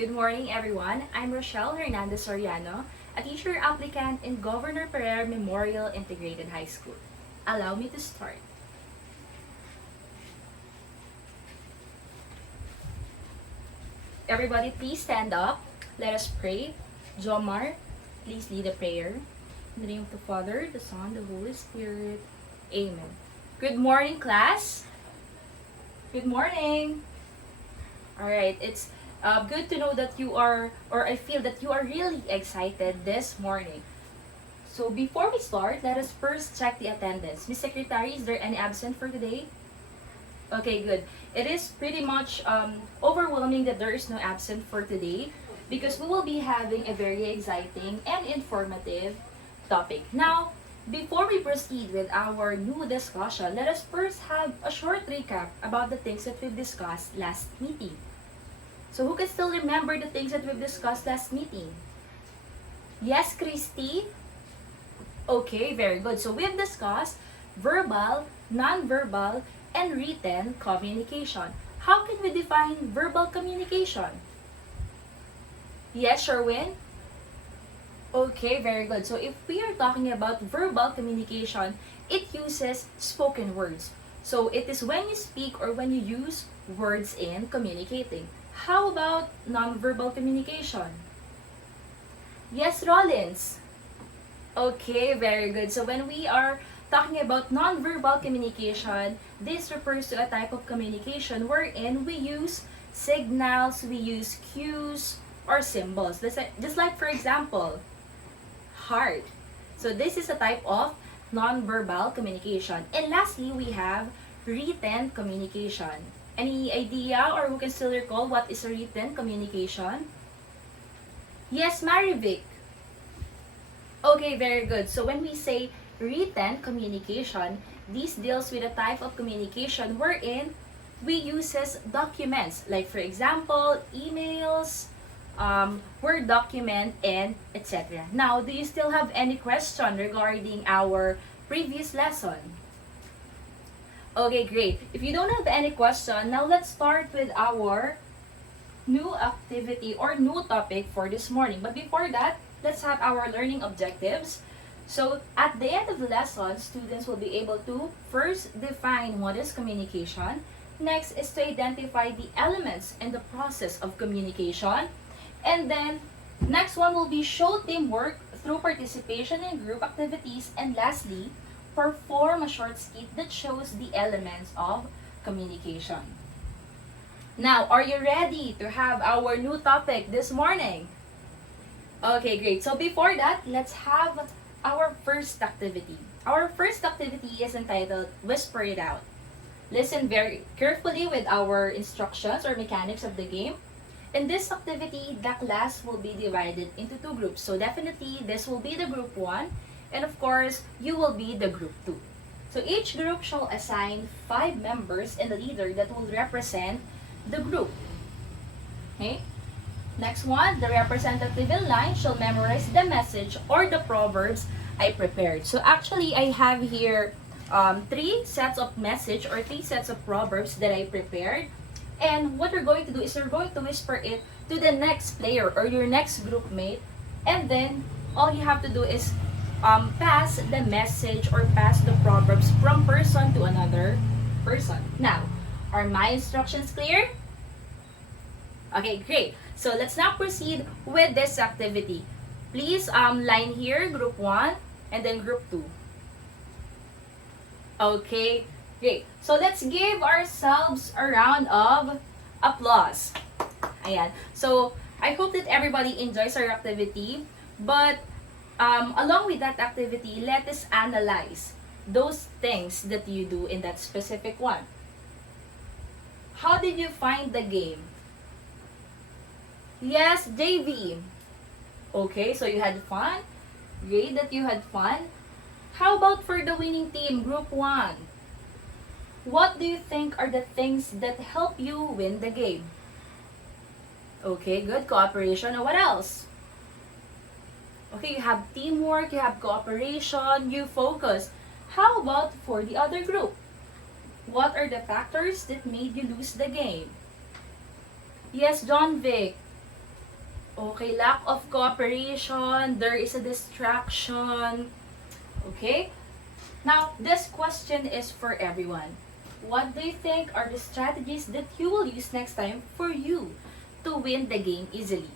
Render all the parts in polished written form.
Good morning, everyone. I'm Rochelle Soriano, a teacher applicant in Governor Pereira Memorial Integrated High School. Allow me to start. Everybody, please stand up. Let us pray. Jomar, please lead a prayer. In the name of the Father, the Son, the Holy Spirit. Amen. Good morning, class. Good morning. Alright, it's good to know that you are, or I feel that you are really excited this morning. So before we start, let us first check the attendance. Miss Secretary, is there any absent for today? Okay, good. It is pretty much overwhelming that there is no absent for today because we will be having a very exciting and informative topic. Now, before we proceed with our new discussion, let us first have a short recap about the things that we've discussed last meeting. So who can still remember the things that we've discussed last meeting? Yes, Christy? Okay, very good. So we've discussed verbal, non-verbal, and written communication. How can we define verbal communication? Yes, Sherwin? Okay, very good. So if we are talking about verbal communication, it uses spoken words. So it is when you speak or when you use words in communicating. How about non-verbal communication? Yes, Rollins. Okay, very good. So when we are talking about non-verbal communication, this refers to a type of communication wherein we use signals, we use cues, or symbols. Just like, for example, heart. So this is a type of non-verbal communication. And lastly, we have written communication. Any idea or who can still recall what is a written communication? Yes, Marivic. Okay, very good. So when we say written communication, this deals with a type of communication wherein we uses documents. Like for example, emails, Word document, and etc. Now, do you still have any question regarding our previous lesson? Okay, great. If you don't have any question, now let's start with our new activity or new topic for this morning. But before that, let's have our learning objectives. So, at the end of the lesson, students will be able to first define what is communication. Next is to identify the elements in the process of communication. And then, next one will be show teamwork through participation in group activities. And lastly, perform a short skit that shows the elements of communication. Now, are you ready to have our new topic this morning? Okay, great. So before that, let's have our first activity. Our first activity is entitled Whisper It Out. Listen very carefully with our instructions or mechanics of the game. In this activity, the class will be divided into two groups. So definitely, this will be the group 1. And of course, you will be the group 2. So each group shall assign 5 members and a leader that will represent the group. Okay? Next one, the representative in line shall memorize the message or the proverbs I prepared. So actually, I have here 3 sets of message or 3 sets of proverbs that I prepared. And what you're going to do is you're going to whisper it to the next player or your next group mate. And then, all you have to do is pass the message or pass the proverbs from person to another person. Now, are my instructions clear? Okay, great. So let's now proceed with this activity. Please line here, group 1, and then group 2. Okay, great. So let's give ourselves a round of applause. Ayan. So I hope that everybody enjoys our activity. But along with that activity, let us analyze those things that you do in that specific one. How did you find the game? Yes, JV. Okay, so you had fun. Great that you had fun. How about for the winning team, Group 1? What do you think are the things that help you win the game? Okay, good. Cooperation. And what else? Okay, you have teamwork, you have cooperation, you focus. How about for the other group? What are the factors that made you lose the game? Yes, John Vic. Okay, lack of cooperation, there is a distraction. Okay? Now, this question is for everyone. What do you think are the strategies that you will use next time for you to win the game easily?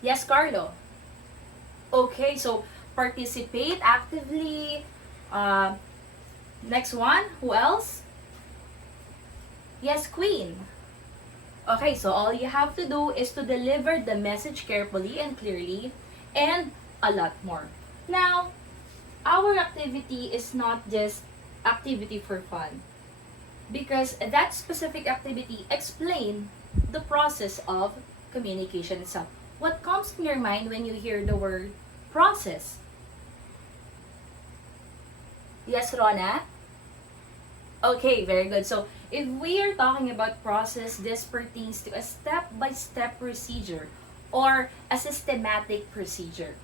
Yes, Carlo. Okay, so participate actively. Uh, Next one, who else? Yes, Queen. Okay, so all you have to do is to deliver the message carefully and clearly, and a lot more. Now, our activity is not just activity for fun, because that specific activity explain the process of communication itself. What comes in your mind when you hear the word process? Yes, Rona? Okay, very good. So, if we are talking about process, this pertains to a step-by-step procedure or a systematic procedure.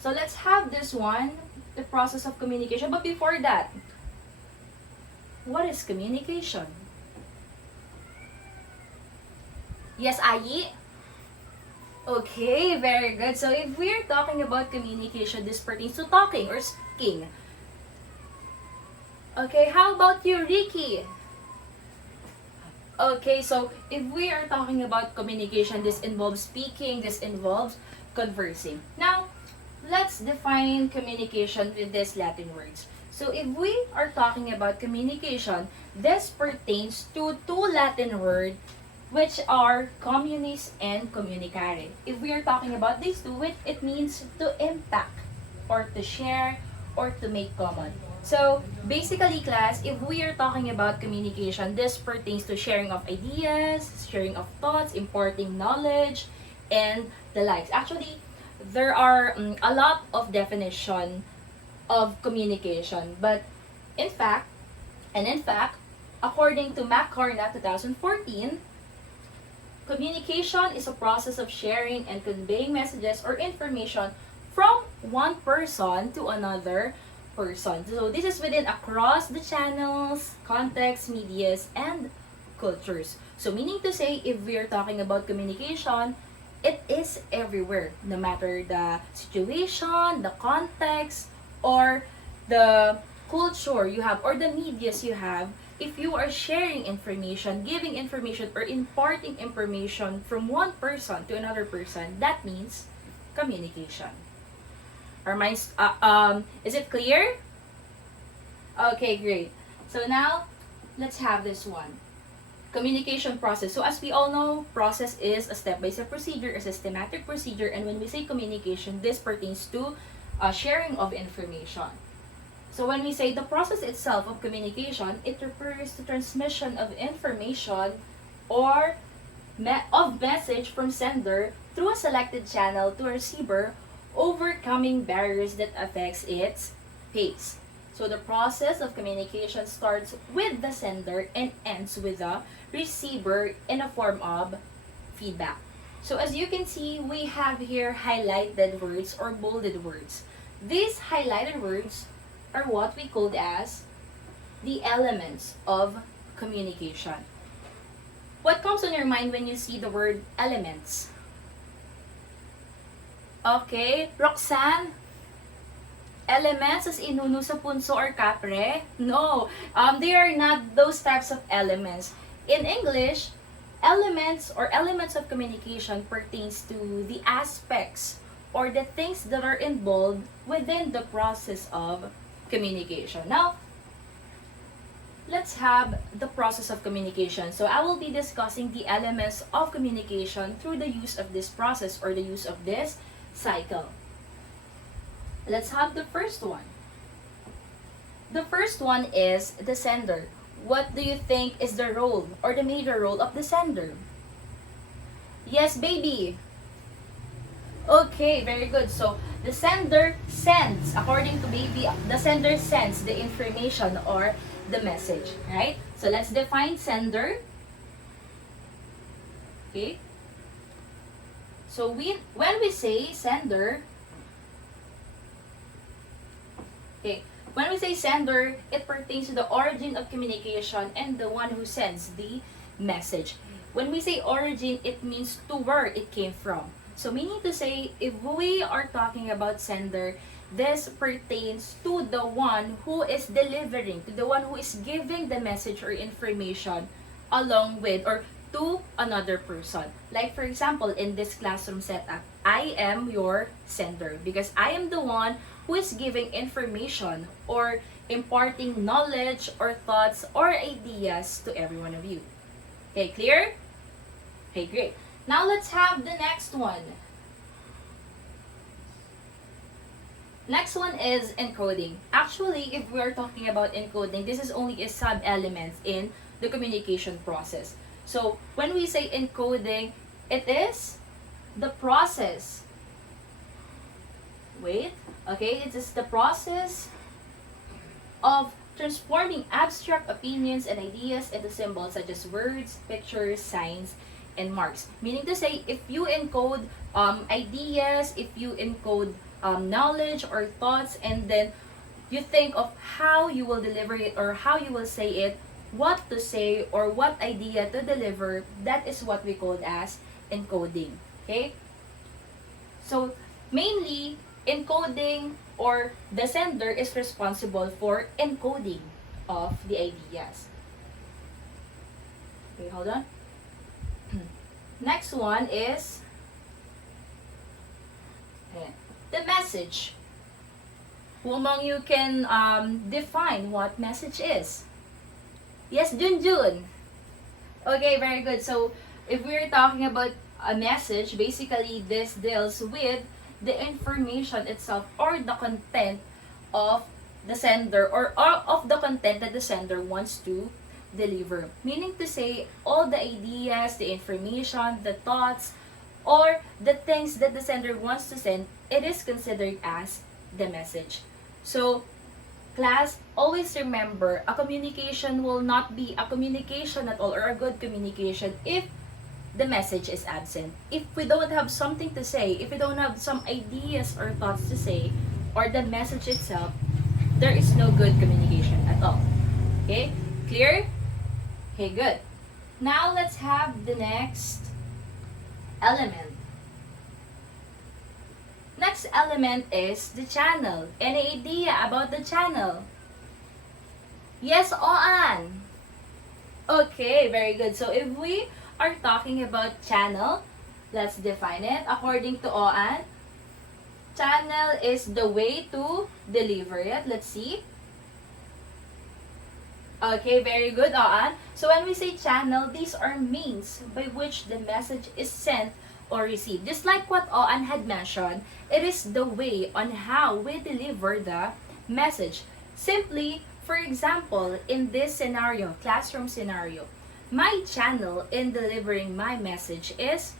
So, let's have this one, the process of communication. But before that, what is communication? Yes, Ayi? Okay, very good. So, if we are talking about communication, this pertains to talking or speaking. Okay, how about you, Ricky? Okay, so if we are talking about communication, this involves speaking, this involves conversing. Now, let's define communication with these Latin words. So if we are talking about communication, this pertains to two Latin words which are communis and communicare. If we are talking about these two, it means to impact or to share or to make common. So, basically class, if we are talking about communication, this pertains to sharing of ideas, sharing of thoughts, imparting knowledge, and the likes. Actually, there are a lot of definition of communication, but in fact, according to McCartney 2014, communication is a process of sharing and conveying messages or information from one person to another person. So this is within across the channels, contexts, medias, and cultures. So meaning to say, if we are talking about communication, it is everywhere, no matter the situation, the context, or the culture you have, or the medias you have. If you are sharing information, giving information, or imparting information from one person to another person, that means communication. Our minds, is it clear? Okay, great. So now, let's have this one. Communication process. So as we all know, process is a step-by-step procedure, a systematic procedure, and when we say communication, this pertains to sharing of information. So when we say the process itself of communication, it refers to transmission of information or of message from sender through a selected channel to a receiver, overcoming barriers that affects its pace. So the process of communication starts with the sender and ends with the receiver in a form of feedback. So as you can see, we have here highlighted words or bolded words. These highlighted words are what we called as the elements of communication. What comes on your mind when you see the word elements? Okay, Roxanne? Elements as inuno sa punso or kapre? No, they are not those types of elements. In English, elements or elements of communication pertains to the aspects or the things that are involved within the process of communication. Now, let's have the process of communication. So I will be discussing the elements of communication through the use of this process or the use of this cycle. Let's have the first one. The first one is the sender. What do you think is the role or the major role of the sender? Yes, baby. Okay, very good. So, the sender sends, according to baby, the sender sends the information or the message, right? So, let's define sender. Okay. So, when we say sender, okay, when we say sender, it pertains to the origin of communication and the one who sends the message. when we say origin, it means to where it came from. So meaning to say, if we are talking about sender, this pertains to the one who is delivering, to the one who is giving the message or information along with or to another person. Like for example, in this classroom setup, I am your sender because I am the one who is giving information or imparting knowledge or thoughts or ideas to every one of you. Okay, clear? Okay, great. Now let's have the next one. Next one is encoding. Actually, if we are talking about encoding, this is only a sub-element in the communication process. So, when we say encoding, it is the process. Wait, okay, it is the process of transforming abstract opinions and ideas into symbols such as words, pictures, signs, and marks. Meaning to say, if you encode ideas, if you encode knowledge or thoughts, and then you think of how you will deliver it or how you will say it, what to say or what idea to deliver, that is what we call as encoding. Okay? So, mainly, encoding or the sender is responsible for encoding of the ideas. Okay, hold on. Next one is the message. Who among you can define what message is? Yes, Junjun. Okay, very good. So, if we're talking about a message, basically this deals with the information itself or the content of the sender or of the content that the sender wants to deliver. Meaning to say, all the ideas, the information, the thoughts, or the things that the sender wants to send, it is considered as the message. So, class, always remember, a communication will not be a communication at all or a good communication if the message is absent. If we don't have something to say, if we don't have some ideas or thoughts to say, or the message itself, there is no good communication at all. Okay? Clear? Okay, good. Now, let's have the next element. Next element is the channel. Any idea about the channel? Yes, Oan. Okay, very good. So if we are talking about channel, let's define it. According to Oan, channel is the way to deliver it. Let's see. Okay, very good, Oan. So when we say channel, these are means by which the message is sent or received. Just like what Oan had mentioned, it is the way on how we deliver the message. Simply, for example, in this scenario, classroom scenario, my channel in delivering my message is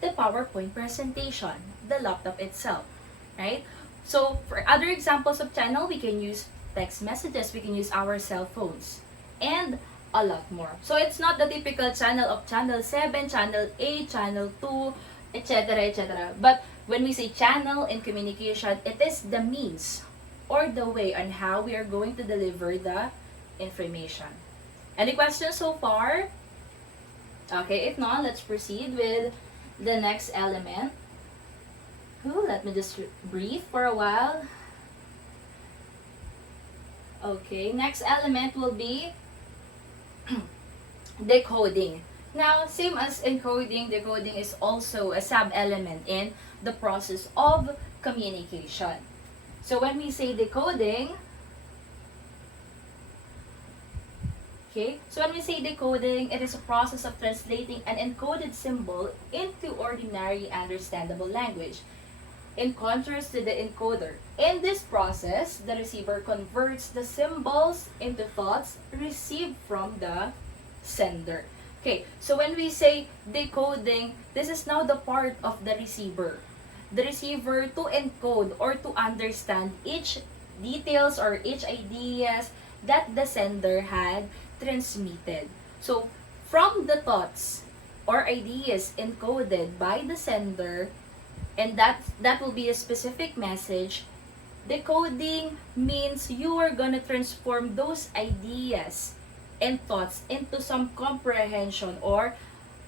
the PowerPoint presentation, the laptop itself, right? So, for other examples of channel, we can use text messages, we can use our cell phones, and a lot more. So, it's not the typical channel of channel 7, channel 8, channel 2, etc., etc. But when we say channel in communication, it is the means or the way on how we are going to deliver the information. Any questions so far? Okay, if not, let's proceed with the next element. Let me just breathe for a while. Okay, next element will be decoding. Now, same as encoding, decoding is also a sub-element in the process of communication. So when we say decoding, it is a process of translating an encoded symbol into ordinary understandable language, in contrast to the encoder. In this process, the receiver converts the symbols into thoughts received from the sender. Okay, so when we say decoding, this is now the part of the receiver. The receiver to encode or to understand each details or each ideas that the sender had transmitted. So, from the thoughts or ideas encoded by the sender, and that will be a specific message, decoding means you are gonna transform those ideas and thoughts into some comprehension or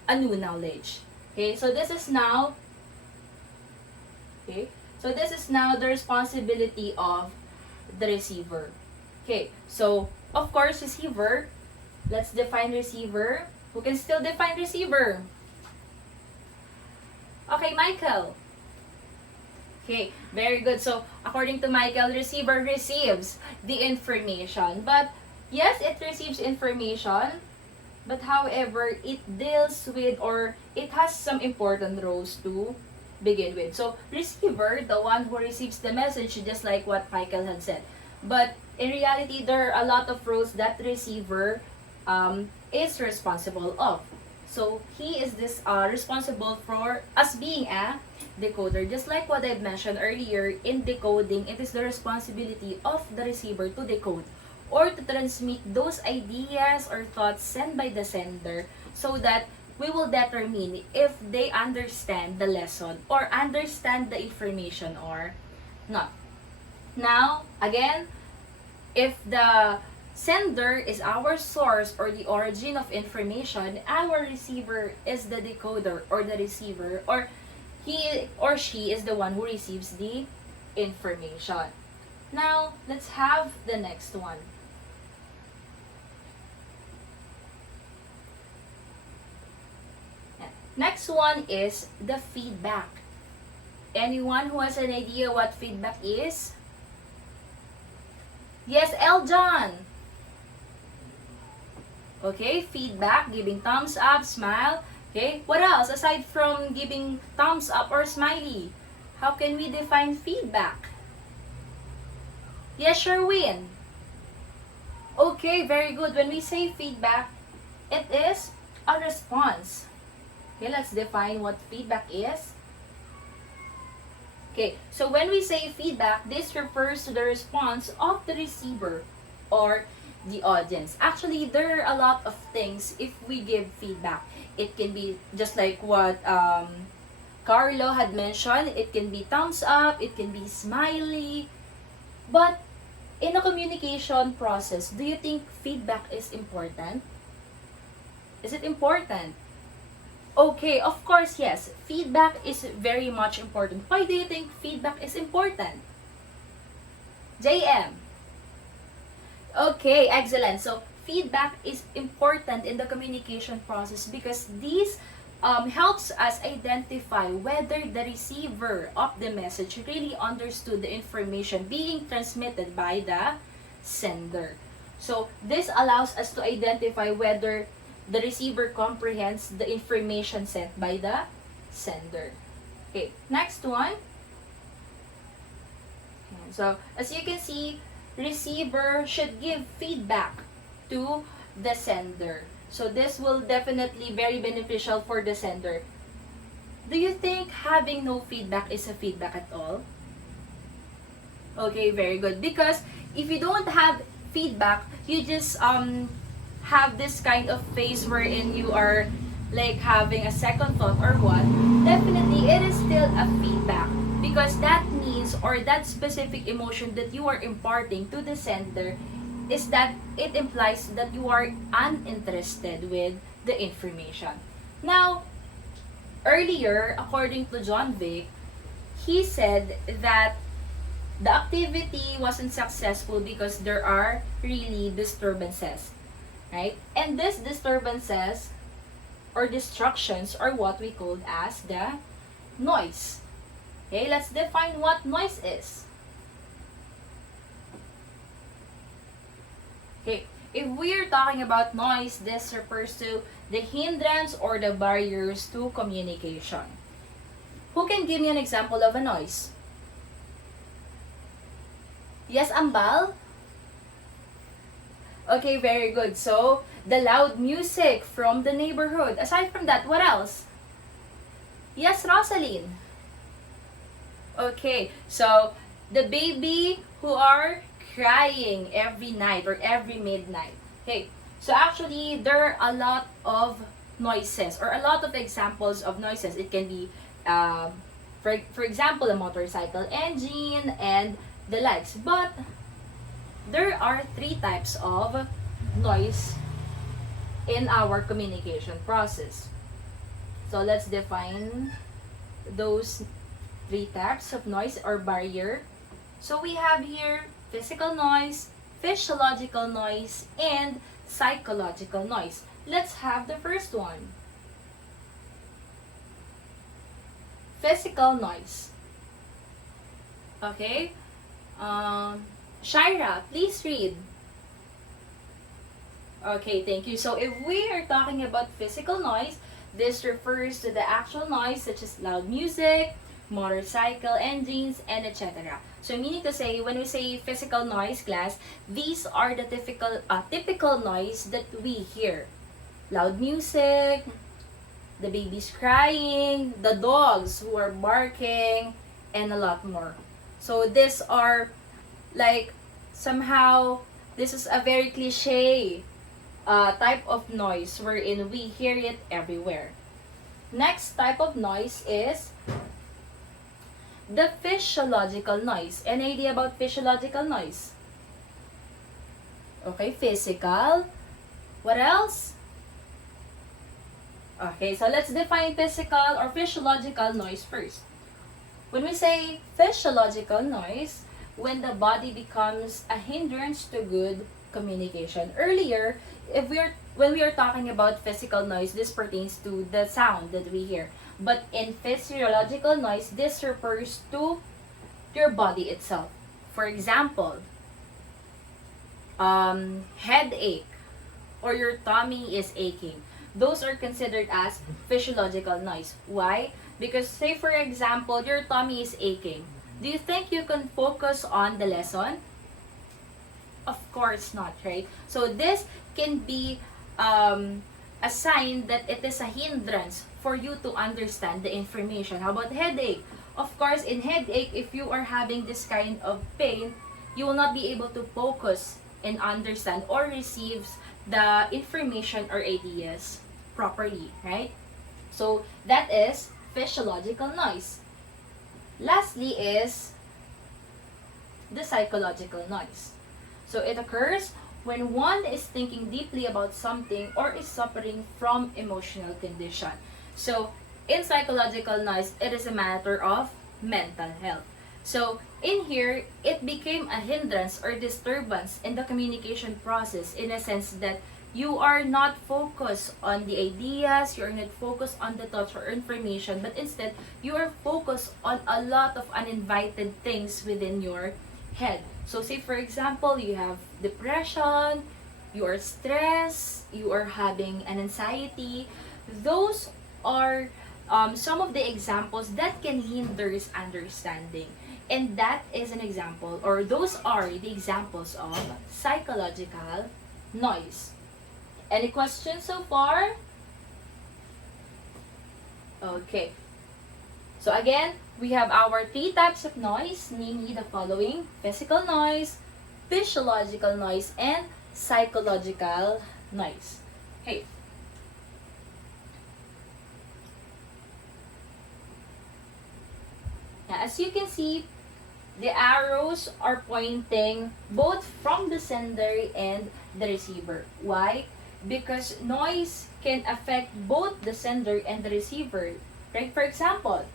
a new knowledge. Okay, so this is now, okay, so this is now the responsibility of the receiver. Okay, so of course, receiver, let's define receiver. Who can still define receiver? Okay, Michael. Okay, very good. So, according to Michael, receiver receives the information. But, yes, it receives information. But, however, it deals with, or it has some important roles to begin with. So, receiver, the one who receives the message, just like what Michael had said. But, in reality, there are a lot of roles that receiver is responsible of. So, he is responsible for us being a decoder. Just like what I mentioned earlier, in decoding, it is the responsibility of the receiver to decode or to transmit those ideas or thoughts sent by the sender so that we will determine if they understand the lesson or understand the information or not. Now, again, if the sender is our source or the origin of information, our receiver is the decoder or the receiver, or he or she is the one who receives the information. Now, let's have the next one. Next one is the feedback. Anyone who has an idea what feedback is? Yes, Eljon. Okay, feedback, giving thumbs up, smile. Okay, what else aside from giving thumbs up or smiley? How can we define feedback? Yes, Sherwin. Okay, very good. When we say feedback, it is a response. Okay, let's define what feedback is. Okay, so when we say feedback, this refers to the response of the receiver or the audience. Actually, there are a lot of things if we give feedback. It can be just like what Carlo had mentioned. It can be thumbs up, it can be smiley. But in a communication process, do you think feedback is important? Is it important? Okay, of course, yes. Feedback is very much important. Why do you think feedback is important? JM. Okay, excellent. So, feedback is important in the communication process because this helps us identify whether the receiver of the message really understood the information being transmitted by the sender. So, this allows us to identify whether the receiver comprehends the information sent by the sender. Okay, next one. So, as you can see, receiver should give feedback to the sender. So, this will definitely very beneficial for the sender. Do you think having no feedback is a feedback at all? Okay, very good. Because if you don't have feedback, you just have this kind of phase wherein you are like having a second thought or what, definitely it is still a feedback because that means or that specific emotion that you are imparting to the sender is that it implies that you are uninterested with the information. Now, earlier, according to John Vick, he said that the activity wasn't successful because there are really disturbances. Right? And these disturbances or distractions are what we call as the noise. Okay, let's define what noise is. Okay, if we are talking about noise, this refers to the hindrance or the barriers to communication. Who can give me an example of a noise? Yes, Ambal? Okay, very good. So, the loud music from the neighborhood. Aside from that, what else? Yes, Rosaline. Okay, so the baby who are crying every night or every midnight. Okay, so actually there are a lot of noises or a lot of examples of noises. It can be, for example, a motorcycle engine and the likes. But there are 3 types of noise in our communication process. So let's define those three types of noise or barrier. So we have here physical noise, physiological noise, and psychological noise. Let's have the first one. Physical noise. Okay. Shaira, please read. Okay, thank you. So if we are talking about physical noise, this refers to the actual noise such as loud music, motorcycle engines, and etc. So meaning to say, when we say physical noise, class, these are the typical noise that we hear. Loud music, the babies crying, the dogs who are barking, and a lot more. So these are like somehow this is a very cliche type of noise wherein we hear it everywhere. Next type of noise is the physiological noise. Any idea about physiological noise? Okay, physical. What else? Okay, so let's define physical or physiological noise first. When we say physiological noise, when the body becomes a hindrance to good communication. Earlier, when we are talking about physical noise, this pertains to the sound that we hear. But in physiological noise, this refers to your body itself. For example, headache or your tummy is aching. Those are considered as physiological noise. Why? Because say for example, your tummy is aching. Do you think you can focus on the lesson? Of course not, right? So this can be a sign that it is a hindrance for you to understand the information. How about headache? Of course, in headache, if you are having this kind of pain, you will not be able to focus and understand or receive the information or ideas properly, right? So that is physiological noise. Lastly is the psychological noise. So it occurs when one is thinking deeply about something or is suffering from emotional condition. So in psychological noise, it is a matter of mental health. So in here, it became a hindrance or disturbance in the communication process in a sense that you are not focused on the ideas, you are not focused on the thoughts or information, but instead, you are focused on a lot of uninvited things within your head. So say for example, you have depression, you are stressed, you are having an anxiety. Those are some of the examples that can hinder understanding. And that is an example, or those are the examples of psychological noise. Any questions so far? Okay. So again, we have our three types of noise, namely the following: physical noise, physiological noise, and psychological noise. Okay. Now, as you can see, the arrows are pointing both from the sender and the receiver. Why? Because noise can affect both the sender and the receiver. Right? For example,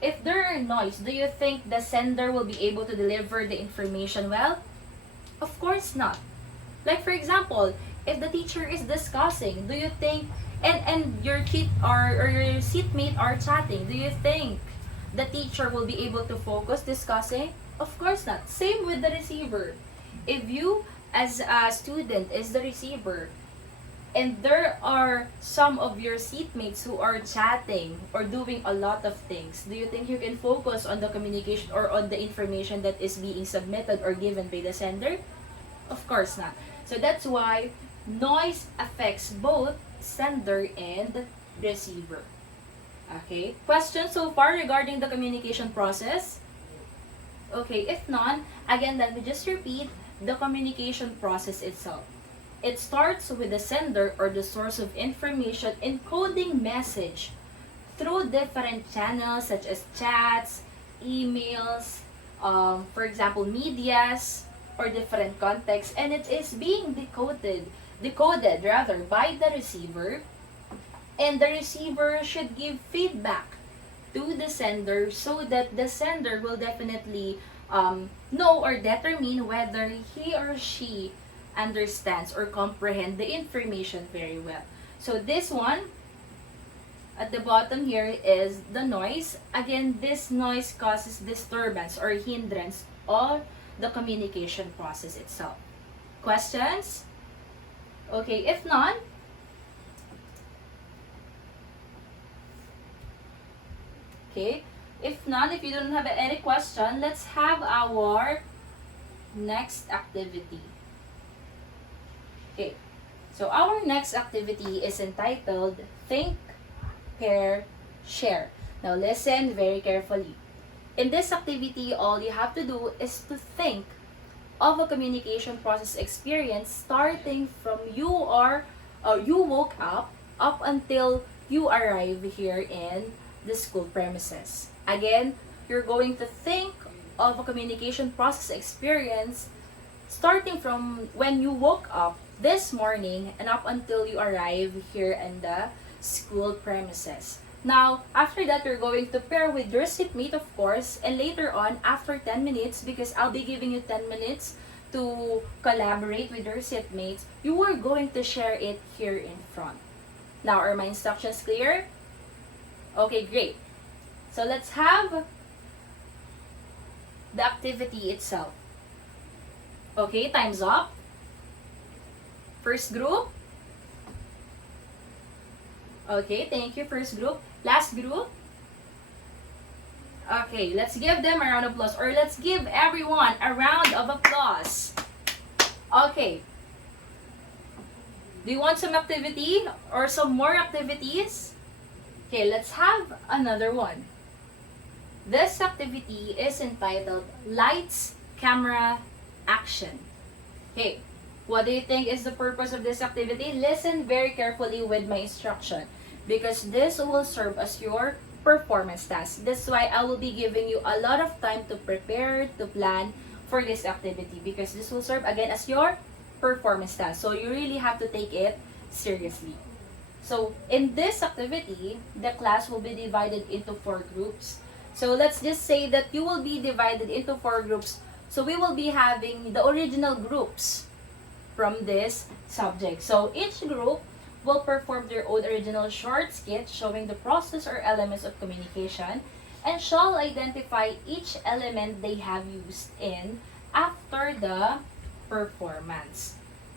if there are noise, do you think the sender will be able to deliver the information well? Of course not. Like for example, if the teacher is discussing, do you think, and your kid or your seatmate are chatting, do you think the teacher will be able to focus discussing? Of course not. Same with the receiver. If you as a student is the receiver, and there are some of your seatmates who are chatting or doing a lot of things, do you think you can focus on the communication or on the information that is being submitted or given by the sender? Of course not. So that's why noise affects both sender and receiver. Okay. Questions so far regarding the communication process? Okay, if none, again, let me just repeat the communication process itself. It starts with the sender or the source of information encoding message through different channels such as chats, emails, for example, medias, or different contexts, and it is being decoded by the receiver And the receiver should give feedback to the sender so that the sender will definitely know or determine whether he or she understands or comprehend the information very well. So this one, at the bottom here is the noise. Again, this noise causes disturbance or hindrance of the communication process itself. Questions? Okay, if none, okay, if you don't have any question, let's have our next activity. Okay, so our next activity is entitled Think, Pair, Share. Now listen very carefully. In this activity, all you have to do is to think of a communication process experience starting from you woke up until you arrive here in the school premises. Again, you're going to think of a communication process experience starting from when you woke up this morning and up until you arrive here in the school premises. Now, after that, you're going to pair with your seatmate, of course, and later on, after 10 minutes, because I'll be giving you 10 minutes to collaborate with your seatmates, you are going to share it here in front. Now, are my instructions clear? Okay, great. So, let's have the activity itself. Okay, time's up. First group. Okay, thank you, first group. Last group. Okay, let's give them a round of applause, or let's give everyone a round of applause. Okay. Do you want some activity or some more activities? Okay, let's have another one. This activity is entitled Lights, Camera, Action. Okay, what do you think is the purpose of this activity? Listen very carefully with my instruction, because this will serve as your performance task. That's why I will be giving you a lot of time to prepare, to plan for this activity, because this will serve again as your performance task. So you really have to take it seriously. So in this activity, the class will be divided into 4 groups. So let's just say that you will be divided into 4 groups. So we will be having the original groups from this subject. So each group will perform their own original short skit showing the process or elements of communication and shall identify each element they have used in after the performance.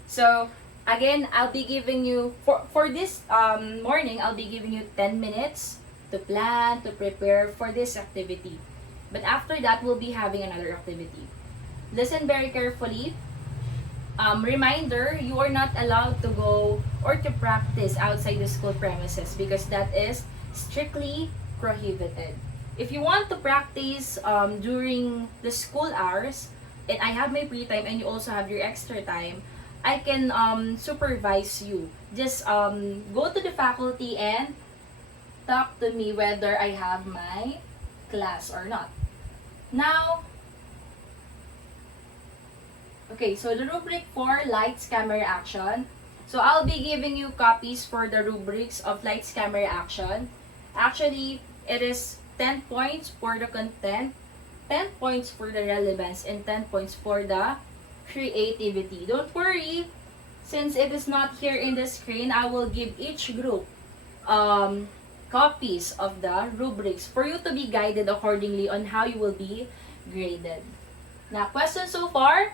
So again, I'll be giving you, for this morning, I'll be giving you 10 minutes to plan, to prepare for this activity. But after that, we'll be having another activity. Listen very carefully. Reminder, you are not allowed to go or to practice outside the school premises because that is strictly prohibited. If you want to practice during the school hours, and I have my free time and you also have your extra time, I can supervise you. Just go to the faculty and talk to me whether I have my class or not. Now, okay, so the rubric for Lights, Camera, Action. So I'll be giving you copies for the rubrics of Lights, Camera, Action. Actually, it is 10 points for the content, 10 points for the relevance, and 10 points for the creativity. Don't worry, since it is not here in the screen, I will give each group copies of the rubrics for you to be guided accordingly on how you will be graded. Now, questions so far?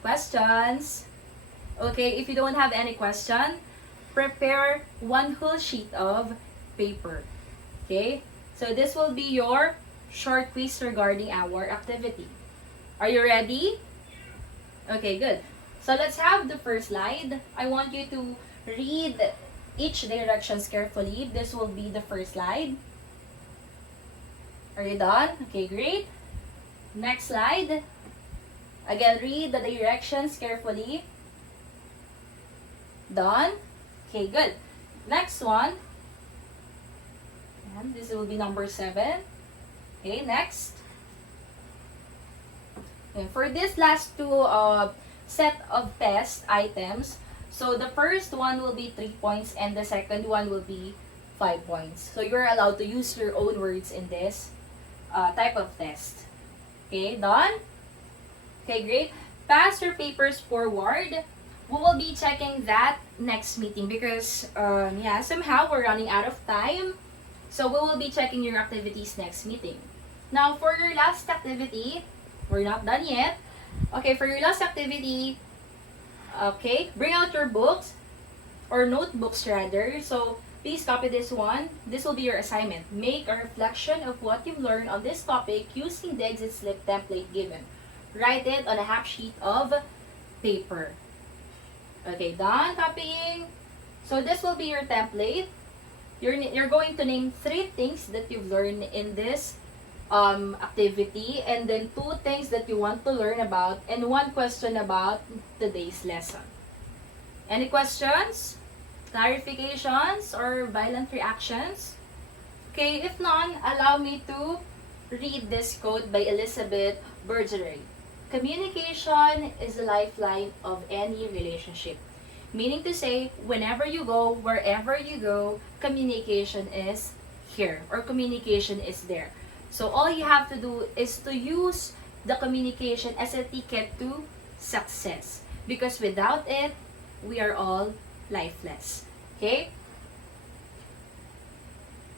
Questions? Okay, if you don't have any question, prepare one whole sheet of paper. Okay, so this will be your short quiz regarding our activity. Are you ready? Okay, good. So let's have the first slide. I want you to read each directions carefully. This will be the first slide. Are you done? Okay, great. Next slide. Again, read the directions carefully. Done? Okay, good. Next one. And this will be number 7. Okay, next. And for this last two set of test items, So the first one will be 3 points and the second one will be 5 points. So you're allowed to use your own words in this type of test. Okay, done? Okay, great. Pass your papers forward. We will be checking that next meeting because, yeah, somehow we're running out of time. So we will be checking your activities next meeting. Now, for your last activity, we're not done yet. Okay, for your last activity, okay, bring out your books or notebooks rather. So please copy this one. This will be your assignment. Make a reflection of what you've learned on this topic using the exit slip template given. Write it on a half sheet of paper. Okay, done copying. So this will be your template. You're going to name 3 things that you've learned in this activity, and then 2 things that you want to learn about, and 1 question about today's lesson. Any questions, clarifications, or violent reactions? Okay, if none, allow me to read this quote by Elizabeth Bergeret. Communication is the lifeline of any relationship. Meaning to say, whenever you go, wherever you go, communication is here, or communication is there. So all you have to do is to use the communication as a ticket to success. Because without it, we are all lifeless. Okay?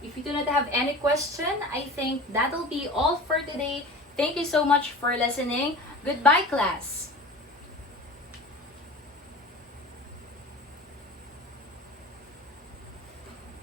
If you do not have any question, I think that'll be all for today. Thank you so much for listening. Goodbye, class!